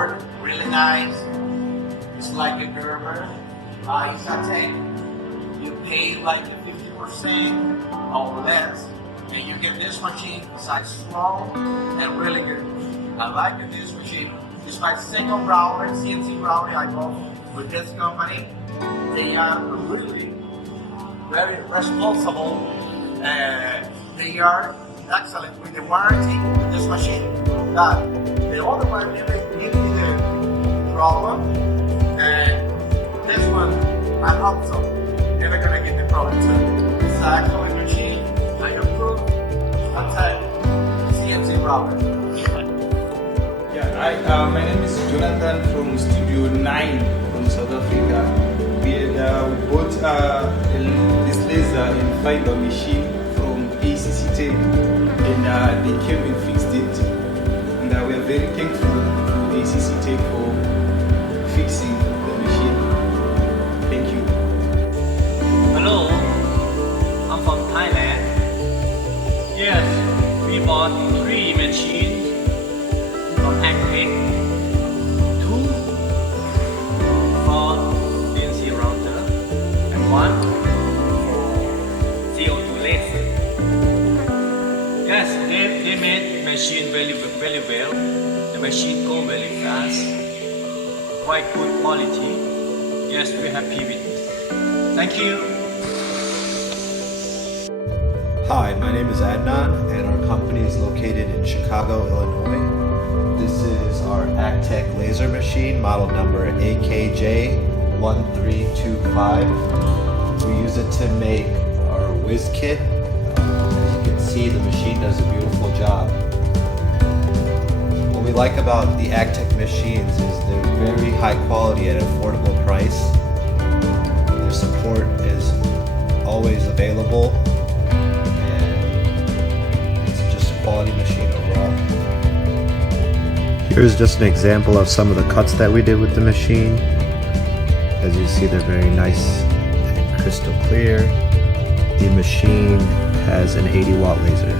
board, really nice. It's like a Gerber. ACCTEK. You pay like 50% or less, and you get this machine size small and really good. I like this machine. It's my second router, CNC router I bought with this company. They are really very responsible. They are excellent with the warranty with this machine. The other one give me the problem, and this one I hope so. Never gonna get the problem too. It's an excellent machine. I approve. ACCTEK CNC router. Yeah, hi. My name is Jonathan from Studio 9 from South Africa. We bought this laser and fiber machine from ACCTEK, and they came and fixed it. And we are very thankful to ACCTEK for fixing the machine. Thank you. Hello, I'm from Thailand. Yes, we bought 3 machines from ACCTEK. 2 for CNC router and 1 for CO2 laser. Yes, they made machine very well. The machine go very fast, quite good quality. Yes, we're happy with this. Thank you. Hi, my name is Adnan, and our company is located in Chicago, Illinois. This is our ACCTEK laser machine, model number AKJ1325. We use it to make our whiz kit. As you can see, the machine does a beautiful job. What we like about the ACCTEK machines is they're very high quality at an affordable price. Their support is always available. Quality machine overall. Here's just an example of some of the cuts that we did with the machine. As you see, they're very nice and crystal clear. The machine has an 80-watt laser.